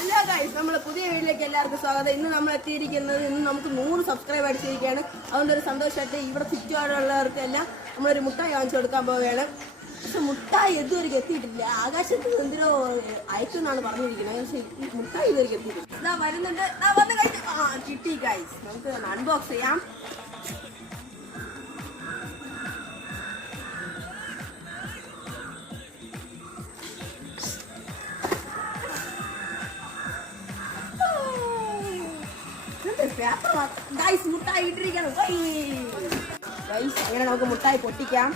Hello guys, നമ്മുടെ പുതിയ വീട്ടിലേക്ക് എല്ലാവർക്കും സ്വാഗതം. ഇന്ന് നമ്മൾ എത്തിയിരിക്കുന്നത്, ഇന്ന് നമുക്ക് 100 സബ്സ്ക്രൈബ് അടിച്ചിരിക്കുകയാണ്. അതുകൊണ്ട് ഒരു സന്തോഷമായിട്ട് ഇവിടെ ചുറ്റുപാടുള്ളവർക്കെല്ലാം നമ്മളൊരു മുട്ടായി വാങ്ങിച്ചു കൊടുക്കാൻ പോവുകയാണ്. പക്ഷെ മുട്ടായി ഇതുവരെ എത്തിയിട്ടില്ല. ആകാശത്ത് എന്തിനോ അയക്കുമെന്നാണ് പറഞ്ഞിരിക്കുന്നത്. പക്ഷെ ഈ മുട്ടായി ഇതുവരെ എത്തിയിട്ടില്ല. ഇതാ വരുന്നുണ്ട്, വന്ന് കഴിച്ചു. കിട്ടി ഗൈസ്, നമുക്ക് അൺബോക്സ് ചെയ്യാം. മുട്ടായി ഇട്ടിരിക്കണം. അങ്ങനെ നമുക്ക് മുട്ടായി പൊട്ടിക്കാം.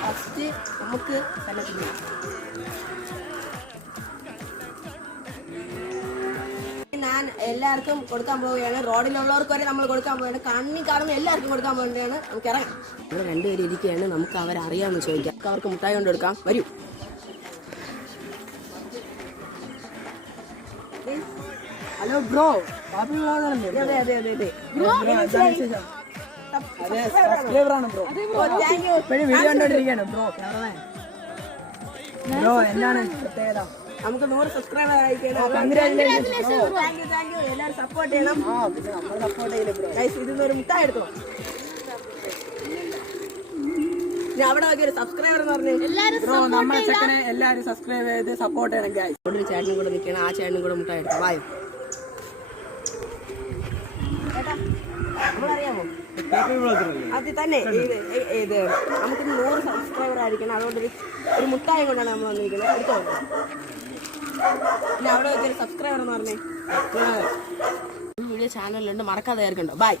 ഫസ്റ്റ് നമുക്ക് തന്നെ തിന്നാം. ഞാൻ എല്ലാവർക്കും കൊടുക്കാൻ പോവുകയാണ്. റോഡിലുള്ളവർക്ക് വരെ നമ്മൾ കൊടുക്കാൻ പോവുകയാണ്. കണ്ണി കാണുന്ന എല്ലാവർക്കും കൊടുക്കാൻ പോവുകയാണ്. നമുക്ക് ഇറങ്ങാം. നമ്മൾ രണ്ടുപേരും ഇരിക്കുകയാണ്. നമുക്ക് അവരറിയാമെന്ന് ചോദിക്കാം. അവർക്ക് മുട്ടായി കൊണ്ട് കൊടുക്കാം. വരൂ. Hello bro. അതെ അതെ അതെ അതെ ബ്രോ. ബ്രോ എന്താണ് പ്രത്യേകത? നമുക്ക് 100 സബ്സ്ക്രൈബർ ആയിരിക്കണം. എല്ലാവരും സപ്പോർട്ട് ചെയ്യണം. ഇതിന്നൊരു മുട്ടായി എടുത്തോ. ഞാൻ അവിടെ നോക്കിയൊരു സബ്സ്ക്രൈബർ എന്ന് പറഞ്ഞു. ബ്രോ നമ്മുടെ ചെക്കനെ എല്ലാവരും സബ്സ്ക്രൈബ് ചെയ്ത് സപ്പോർട്ട് ചെയ്യണം ഗൈസ്. ഒരു ചേട്ടനും കൂടെ നിൽക്കണം. ആ ചേട്ടനും കൂടെ മുട്ടായി എടുക്കാം. വായോ നമ്മളറിയാമോ? അത് തന്നെ. ഇത് നമുക്ക് 100 സബ്സ്ക്രൈബർ ആയിരിക്കണം. അതുകൊണ്ട് ഒരു മുട്ടായി കൊണ്ടാണ് നമ്മൾ വന്നിരിക്കുന്നത്. എടുത്തോ. പിന്നെ അവിടെ വെച്ചൊരു സബ്സ്ക്രൈബർ എന്ന് പറഞ്ഞേ. വീഡിയോ ചാനലിലുണ്ട്, മറക്കാതെ ആയിരിക്കണ്ടോ. ബൈ.